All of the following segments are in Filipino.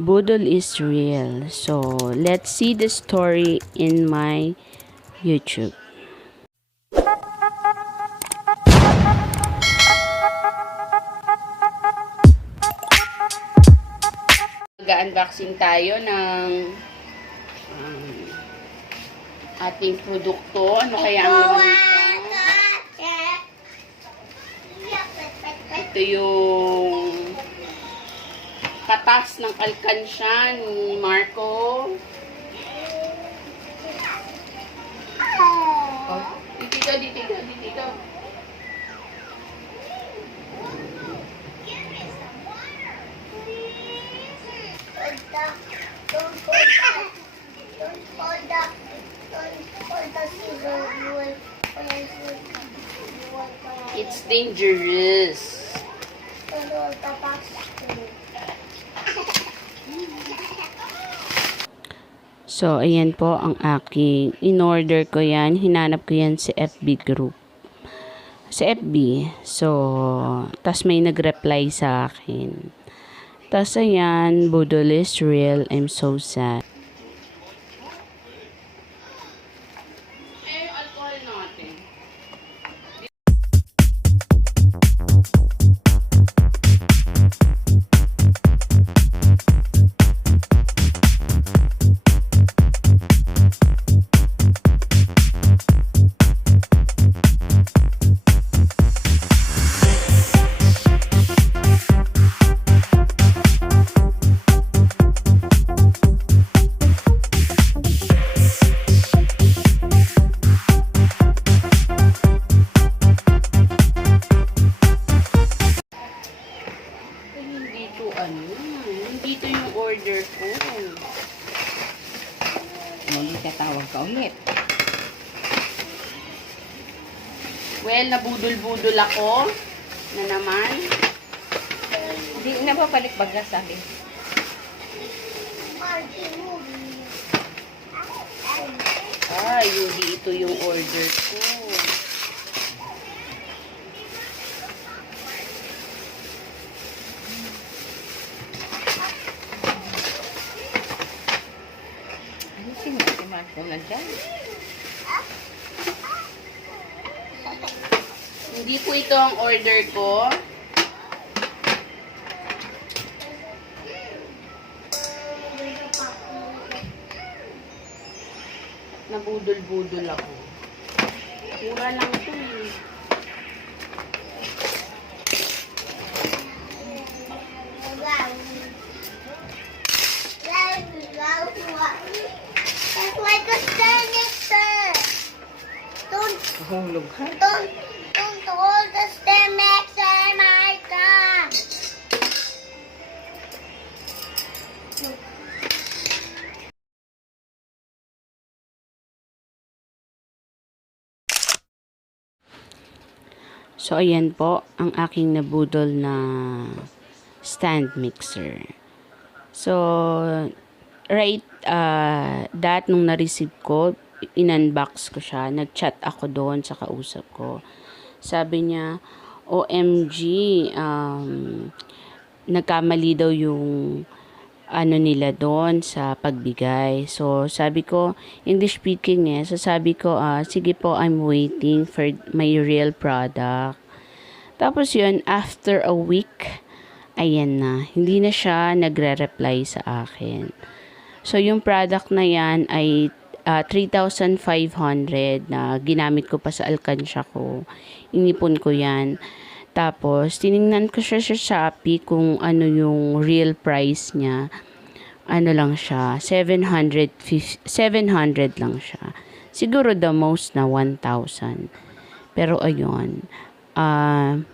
Budol is real. So, let's see the story in my YouTube. Mag-unboxing tayo ng ating produkto. Ano kaya ang laman nito? Ito yung katas ng alkansya ni Marco. Oh, dito. It's dangerous. So, ayan po ang aking in-order ko yan. Hinanap ko yan sa FB group. Sa FB. So, tas may nag-reply sa akin. Tas ayan, Budol is real. I'm so sad. Dito yung order ko. Tatawag ka ulit. Well, nabudol-budol ako na naman. Hindi na ba balik baga sabi? Hindi ito yung order ko. Hindi po ito ang order ko. Nabudol-budol ako. Mura lang ito eh. That's like a mixer. Hulog ka? Don't hold the stem mixer, my God. So, ayan po ang aking nabudol na stand mixer. So, right, nung na-receive ko, in-unbox ko siya. Nag-chat ako doon sa kausap ko. Sabi niya, OMG, nagkamali daw yung ano nila doon sa pagbigay. So, sabi ko, English speaking So, sabi ko, sige po, I'm waiting for my real product. Tapos yun, after a week, ayan na. Hindi na siya nagre-reply sa akin. So, yung product na yan ay 3,500 na ginamit ko pa sa alkansya ko. Inipon ko yan. Tapos, tiningnan ko siya sa Shopee kung ano yung real price niya. Ano lang siya, 700 lang siya. Siguro the most na 1,000. Pero ayun,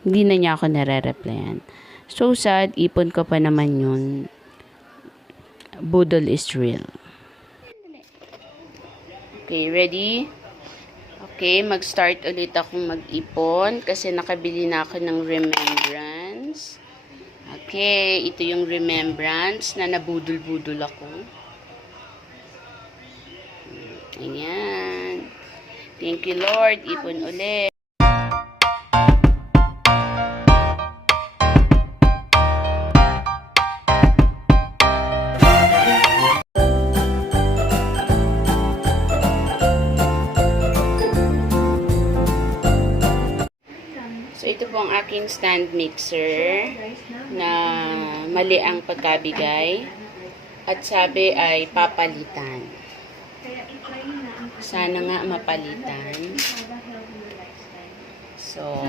hindi na niya ako nare-replyan. So sad, ipon ko pa naman yun. Budol is real. Okay, ready? Okay, mag-start ulit akong mag-ipon kasi nakabili na ako ng remembrance. Okay, ito yung remembrance na nabudol-budol ako. Ayan. Thank you, Lord. Ipon ulit. po ang aking stand mixer na mali ang pagkabigay at sabi ay papalitan. Sana nga mapalitan. So,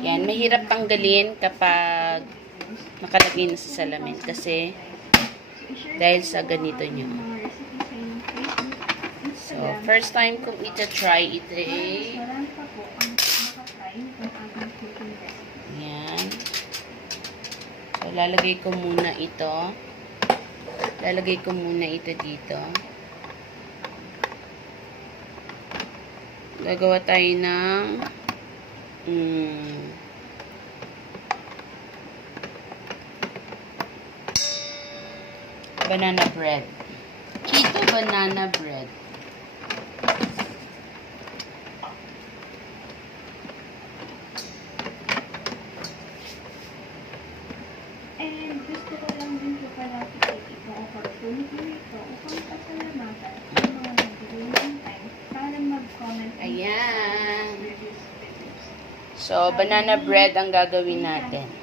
yan. Mahirap tanggalin kapag nakalagay na sa salamin kasi dahil sa ganito nyo. So, first time kong ita-try ito eh. Yan. So, lalagay ko muna ito. Lalagay ko muna ito dito. Gagawa tayo ng banana bread. Keto banana bread. And gusto ko lang din po pala i-take itong opportunity nito upang pasalamatan sa mga nagbigay ng time para mag-comment Ayan. So, banana bread ang gagawin natin.